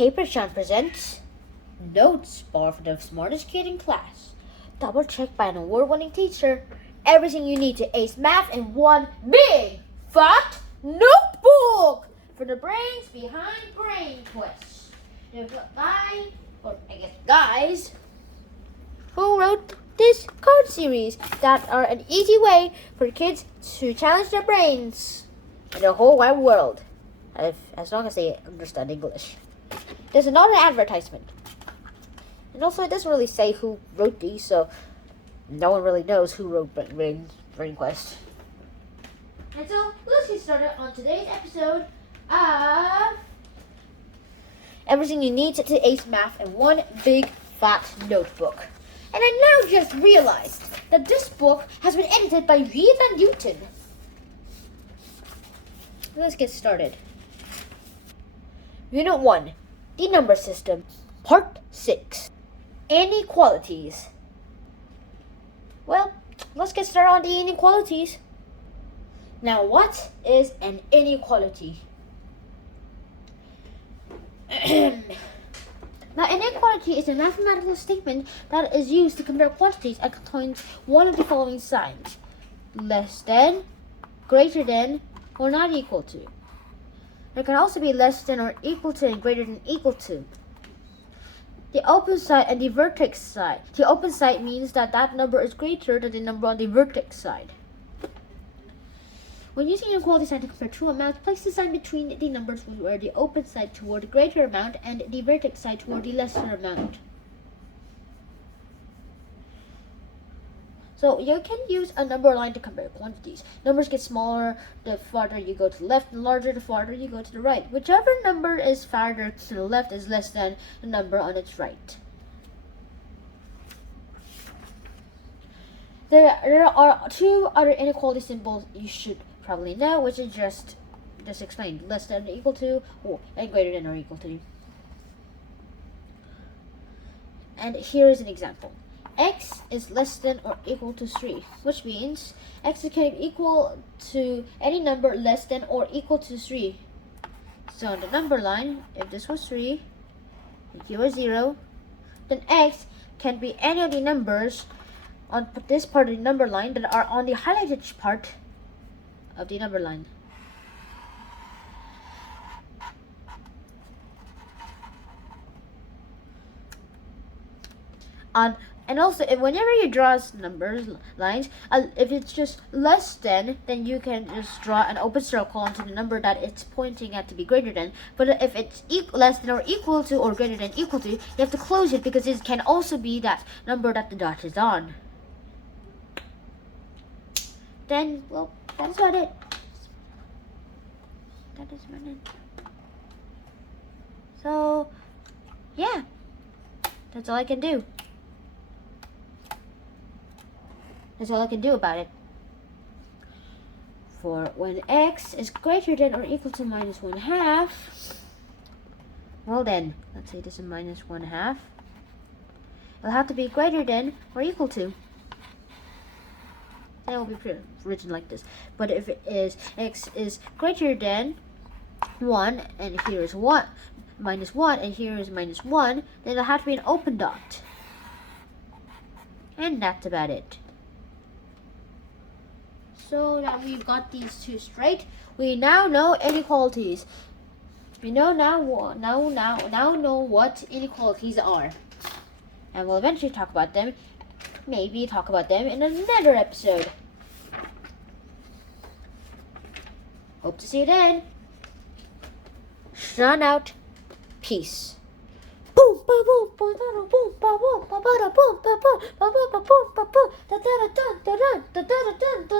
Paper Shine presents Notes Bar for the Smartest Kid in Class. Double checked by an award-winning teacher. Everything you need to ace math in one big, fat notebook for the brains behind brain twists. There's a guy, or I guess guys, who wrote this card series that are an easy way for kids to challenge their brains in the whole wide world, as long as they understand English. This is not an advertisement. And also, it doesn't really say who wrote these, so no one really knows who wrote Brain Quest. And so, let's get started on today's episode of Everything You Need to Ace Math in One Big Fat Notebook. And I now just realized that this book has been edited by V. Van Newton. Let's get started. Unit 1, the number system, Part 6, Inequalities. Well, let's get started on the inequalities. Now, what is an inequality? Now, inequality is a mathematical statement that is used to compare quantities and contains one of the following signs: less than, greater than, or not equal to. It can also be less than or equal to and greater than equal to. The open side and the vertex side. The open side means that that number is greater than the number on the vertex side. When using an inequality sign to compare two amounts, place the sign between the numbers where the open side toward the greater amount and the vertex side toward the lesser amount. So you can use a number line to compare quantities. Numbers get smaller the farther you go to the left, and larger the farther you go to the right. Whichever number is farther to the left is less than the number on its right. There are two other inequality symbols you should probably know, which is just explained: less than or equal to, and greater than or equal to. And here is an example. X is less than or equal to 3, which means X can be equal to any number less than or equal to 3. So on the number line, if this was 3, and here was 0, then X can be any of the numbers on this part of the number line that are on the highlighted part of the number line. And also, whenever you draw lines, if it's just less than, then you can just draw an open circle onto the number that it's pointing at to be greater than. But if it's less than or equal to or greater than equal to, you have to close it because it can also be that number that the dot is on. Then, well, that's about it. That is about it. So, yeah, that's all I can do. That's all I can do about it. For when X is greater than or equal to minus 1/2, well then, let's say this is minus 1/2. It'll have to be greater than or equal to. That will be written like this. But if it is X is greater than 1, and here is minus 1, and here is minus 1, then it'll have to be an open dot. And that's about it. So that we've got these two straight, we now know inequalities. We now know what inequalities are, and we'll eventually talk about them. Maybe talk about them in another episode. Hope to see you then. Shun out. Peace. Boom ba boom ba da boom ba boom ba ba da boom ba boom ba ba ba boom ba boom da da da da da da da da da